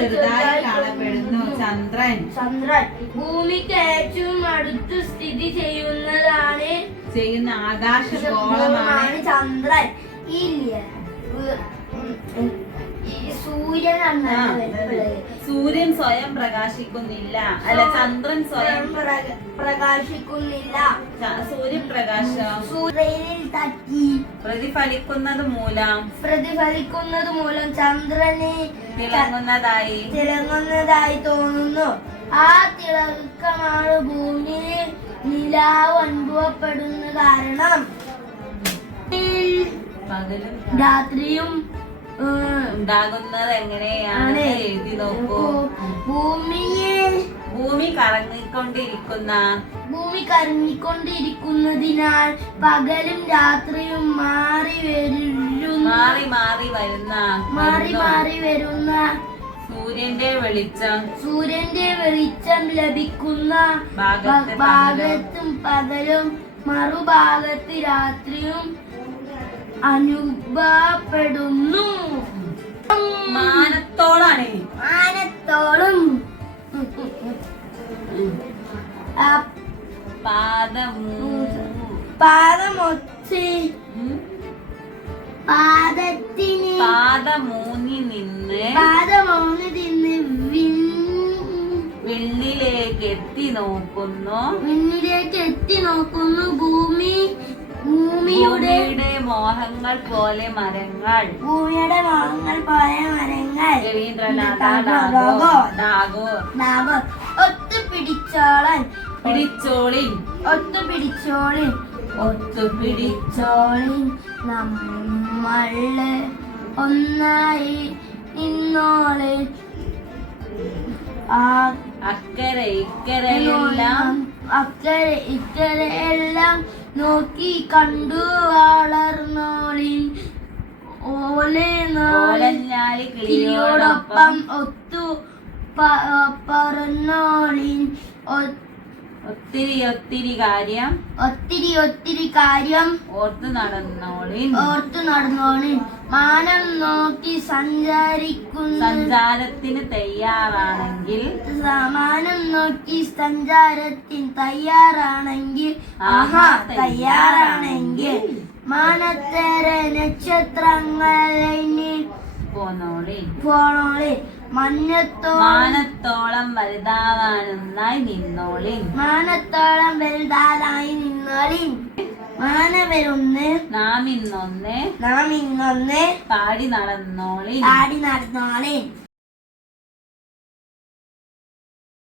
ചെറുതായി കാണപ്പെടുന്നു. ചന്ദ്രൻ. ചന്ദ്രൻ ഭൂമിക്ക് ഏറ്റവും അടുത്ത് സ്ഥിതി ചെയ്യുന്നതാണ് ചെയ്യുന്ന ആകാശ ഗോളമാണ് ചന്ദ്രൻ. ഇല്ല. സൂര്യൻ സ്വയം പ്രകാശിക്കുന്നില്ല. അല്ല ചന്ദ്രൻ സ്വയം പ്രകാശിക്കുന്നില്ല. സൂര്യപ്രകാശം സൂര്യനിൽ തട്ടി. പ്രതിഫലിക്കുന്നത് മൂലം. പ്രതിഫലിക്കുന്നത് മൂലം ചന്ദ്രനെ തിളങ്ങുന്നതായി. തിളങ്ങുന്നതായി തോന്നുന്നു. ആ തിളക്കമാണ് ഭൂമിയിൽ നിലാവ് അനുഭവപ്പെടുന്ന കാരണം രാത്രിയും ഉണ്ടാകുന്നത് എങ്ങനെയാണ് എഴുതി നോക്കൂ. ഭൂമിയെ ഭൂമി കറങ്ങിക്കൊണ്ടിരിക്കുന്ന ഭൂമി കറങ്ങിക്കൊണ്ടിരിക്കുന്നതിനാൽ പകലും രാത്രിയും മാറി വരുന്ന മാറി മാറി വരുന്ന മാറി മാറി വരുന്ന സൂര്യന്റെ വെളിച്ചം. സൂര്യന്റെ വെളിച്ചം ലഭിക്കുന്ന ഭാഗത്തും പകലും മറുഭാഗത്ത് രാത്രിയും അനുഭവപ്പെടുന്നു. മാനത്തോളാണ്. ആനത്തോളം ആ പാദമൂ പാദമൊത്തി. ഉം. പാദത്തിന് പാദമൂന്നി നിന്ന് പാദമൂന്നി നിന്ന് വിണ്ണിലേക്ക് എത്തി നോക്കുന്നു. മുന്നിലേക്ക് എത്തി നോക്കുന്നു. മോഹങ്ങൾ പോലെ മരങ്ങൾ. ഭൂമിയുടെ ഭാഗങ്ങൾ പോലെ മരങ്ങൾ. രവീന്ദ്രനാഥ ടാഗോർ. ടാഗോർ ടാഗോർ പിടിച്ചോളിൻ ഒത്തു പിടിച്ചോളിൻ നമ്മൾ ഒന്നായി നിന്നോളെ. ആ അക്കരെ ഇക്കരയെല്ലാം അക്കരെ ഇക്കരെ എല്ലാം നോക്കി കണ്ടു വളർന്നോളിൻ ഓലെ കിളിയോടൊപ്പം ഒത്തു പറഞ്ഞോളിൻ പറന്നോളിൻ. ഒത്തിരി ഒത്തിരി കാര്യം ഒത്തിരി ഒത്തിരി കാര്യം ഓർത്തു നടന്നോളിൻ ഓർത്തു നടന്നോളിൻ മാനം നോക്കി സഞ്ചരിക്കുന്ന. സഞ്ചാരത്തിന് തയ്യാറാണെങ്കിൽ മാനം നോക്കി സഞ്ചാരത്തിന് തയ്യാറാണെങ്കിൽ. ആഹാ തയ്യാറാണെങ്കിൽ മാനത്തേര നക്ഷത്രങ്ങളെ പോണോളി പോണോളി മാനത്തോളം വലുതാവാനൊന്നായി നിന്നോളിൻ. മാനത്തോളം വലുതാലായി നിന്നോളിൻ. മാനവരൊന്ന് നാം ഇന്നൊന്ന് നാം ഇന്നൊന്ന് പാടി നടന്നോളിൻ. പാടി നടന്നോളിൻ.